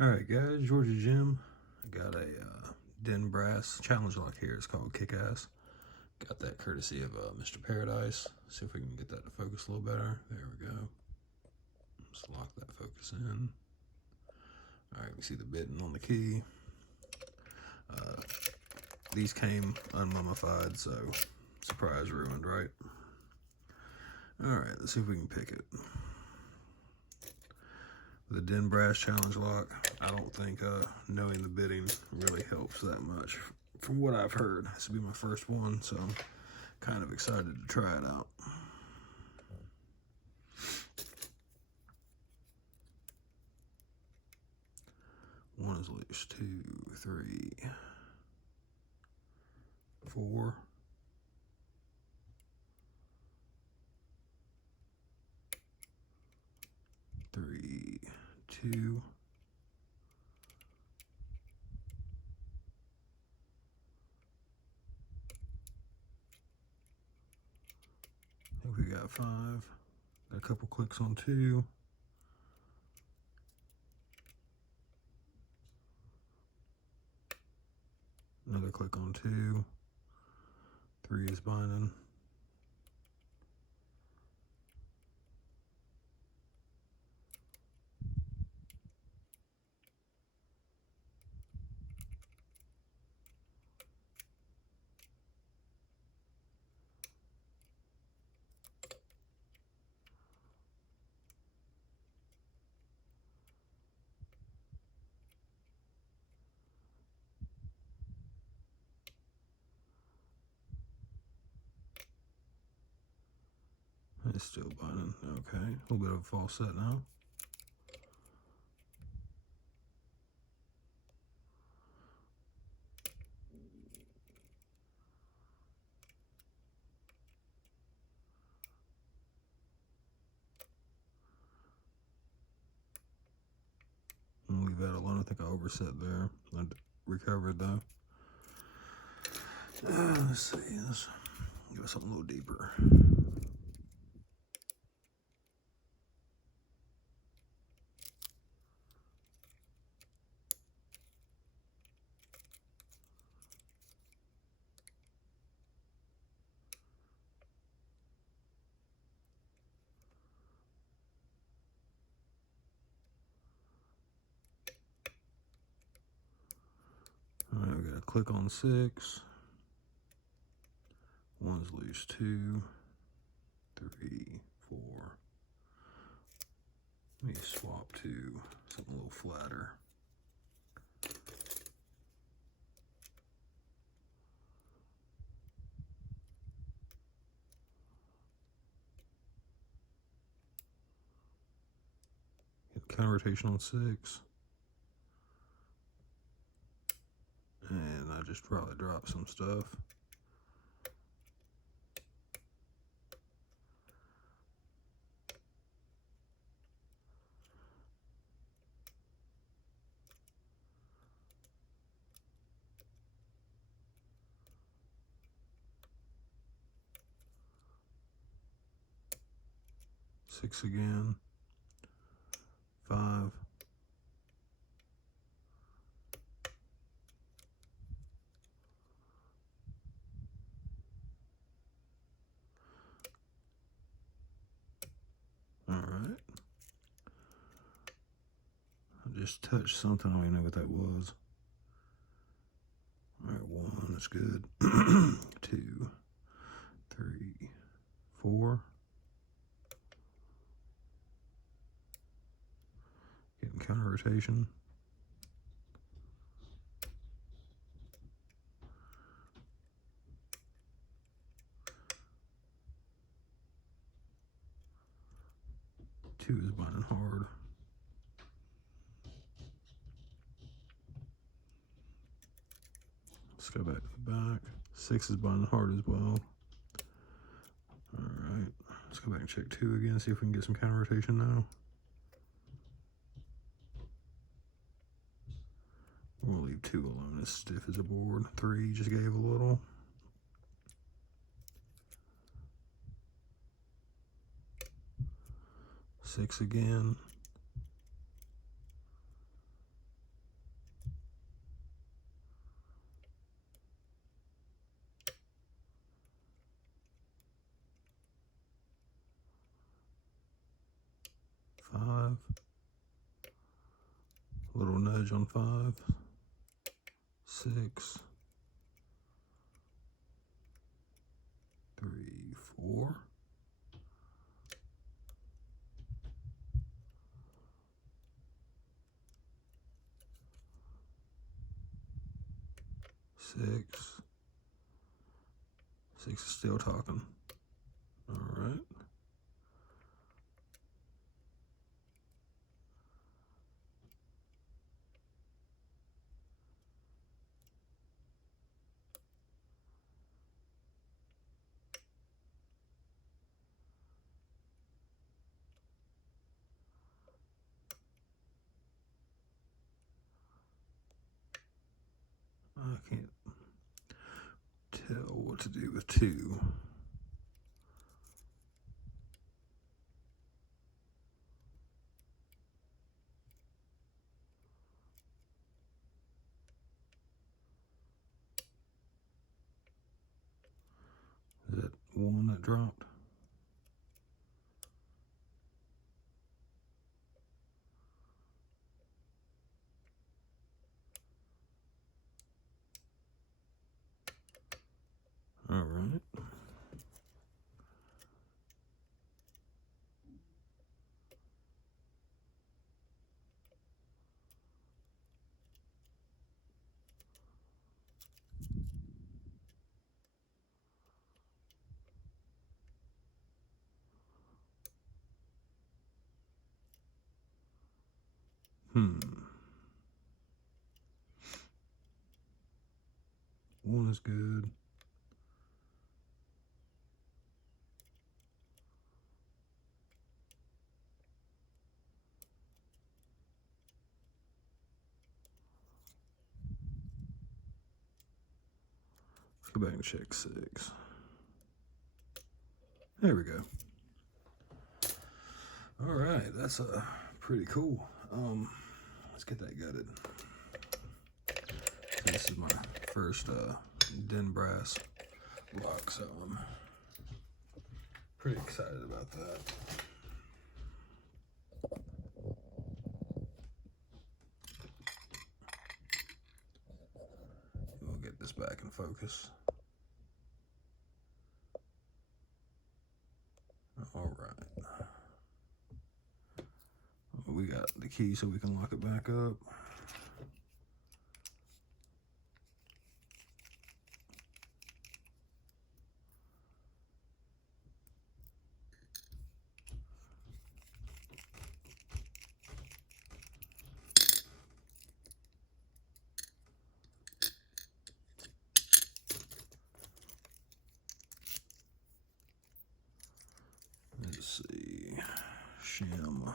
Alright guys, Georgia Jim. I got a Den Brass challenge lock here. It's called Kickass. Got that courtesy of Mr. Paradise. See if we can get that to focus a little better. There we go. Just lock that focus in. Alright, we see the bitten on the key. These came unmummified, so surprise ruined, right? Alright, let's see if we can pick it. The Den Brass challenge lock, I don't think knowing the bidding really helps that much. From what I've heard, this will be my first one, so I'm kind of excited to try it out. One is loose, 2, 3, 4. Three, 2. I think we got 5. Got a couple clicks on 2. Another click on 2. 3 is binding. It's still binding. Okay, a little bit of a false set now. I'll leave that alone. I think I overset there. I recovered though. Let's see. Let's give it something a little deeper. Alright, we got a click on 6. One's loose, 2, 3, 4. Let me swap to something a little flatter. Counter rotation on 6. And I just probably dropped some stuff. Six again. 5. Alright. I just touched something. I don't even know what that was. Alright, 1. That's good. 2, 3, 4. Getting counter rotation. Two is binding hard. Let's go back to the back. 6 is binding hard as well. Alright, let's go back and check 2 again, see if we can get some counter rotation now. We'll leave 2 alone, as stiff as a board. 3 just gave a little. Six again. edge on 5, 6, 3, 4, 6. 6 is still talking. All right. I can't tell what to do with 2. Is that 1 that dropped? All right. Hmm. 1 is good. Let's go back and check 6. There we go. All right, that's pretty cool. Let's get that gutted. This is my first Den brass block, so I'm pretty excited about that. We'll get this back in focus. All right. We got the key so we can lock it back up. Let's see, shim.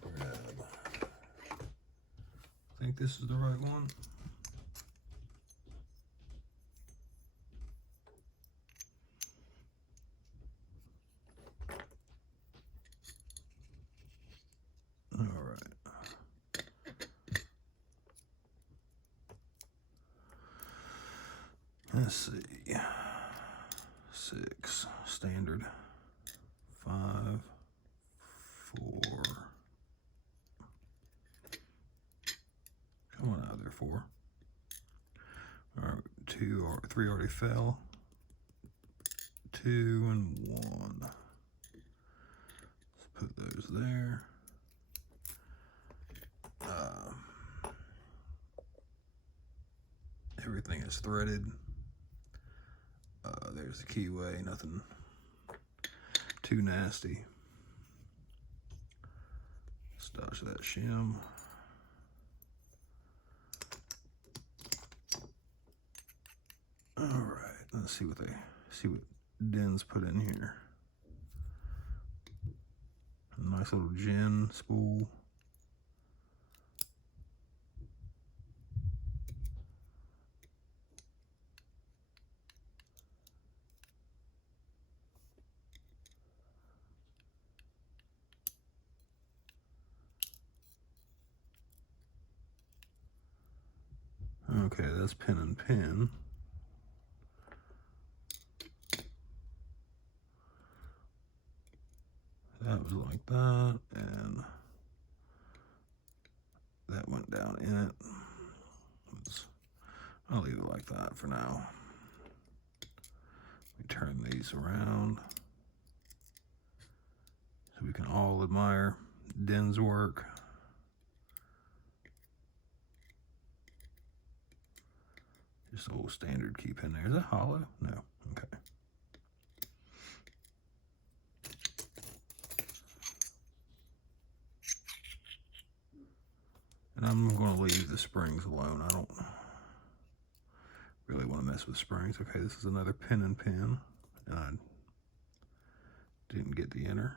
Grab. I think this is the right one. All right. Let's see. 6 standard. 5, 4. Come on out there, 4. All right, 2 or 3 already fell. 2 and 1. Let's put those there. Everything is threaded. There's the keyway, nothing too nasty. Stash that shim. All right, let's see what Den's put in here. A nice little gin spool. Okay, that's pin and pin. That was like that, and that went down in it. I'll leave it like that for now. We turn these around so we can all admire Den's work. Just a little standard key pin there. Is that hollow? No. Okay. And I'm going to leave the springs alone. I don't really want to mess with springs. Okay, this is another pin and pin. And I didn't get the inner.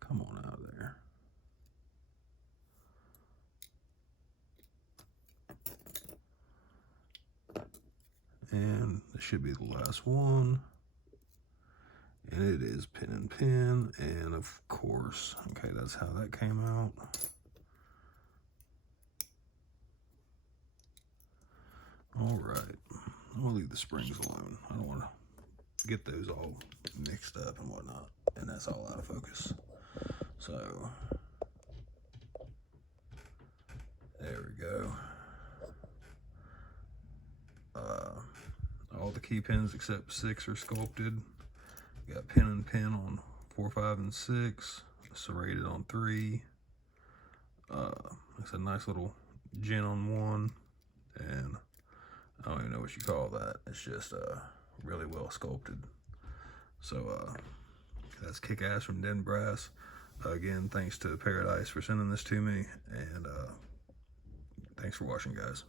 Come on out of there. And this should be the last one. And it is pin and pin. And of course, okay, that's how that came out. All right, I'm gonna leave the springs alone. I don't want to get those all mixed up and whatnot, and that's all out of focus. So there we go. All the key pins except 6 are sculpted. Got pin and pin on 4, 5, and 6. Serrated on 3. It's a nice little gin on 1, and I don't even know what you call that. It's just really well sculpted. So that's Kickass from Den Brass. Again, thanks to Paradise for sending this to me, and thanks for watching, guys.